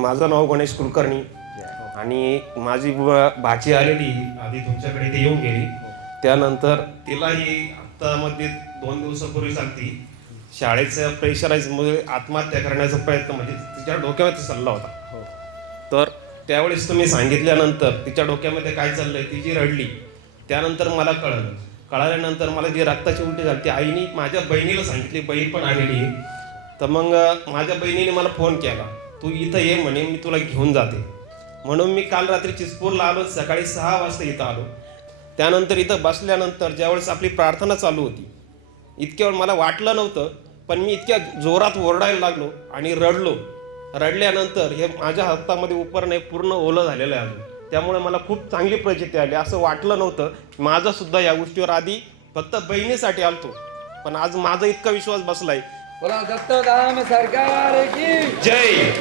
माझं नाव गणेश कुलकर्णी आणि माझी भाची आलेली आधी तुमच्याकडे ते येऊन गेली. त्यानंतर तिलाही आत्तामध्ये 2 दिवसापूर्वी सांगती शाळेचं प्रेशराईजमुळे आत्महत्या करण्याचा प्रयत्न म्हणजे तिच्या डोक्यामध्ये चालला होता. तर त्यावेळेस तुम्ही सांगितल्यानंतर तिच्या डोक्यामध्ये काय चाललंय ती जी रडली. त्यानंतर मला कळाल्यानंतर मला जी रक्ताची उलटी झाली ती आईने माझ्या बहिणीला सांगितली. बहीण पण आलेली आहे. तर मग माझ्या बहिणीने मला फोन केला, तू इथं ये म्हणे, मी तुला घेऊन जाते. म्हणून मी काल रात्री चिचपूरला आलो, सकाळी 6 वाजता इथं आलो. त्यानंतर इथं बसल्यानंतर ज्यावेळेस आपली प्रार्थना चालू होती इतक्या वेळ मला वाटलं नव्हतं, पण मी इतक्या जोरात ओरडायला लागलो आणि रडलो. रडल्यानंतर हे माझ्या हातामध्ये उपरणं पूर्ण ओलं झालेलं आहे अजून. त्यामुळे मला खूप चांगली प्रचिती आली. असं वाटलं नव्हतं. माझा सुद्धा या गोष्टीवर आधी फक्त बहिणीसाठी आलतो, पण आज माझा इतका विश्वास बसलाय. बोला दत्तधाम सरकार की जय.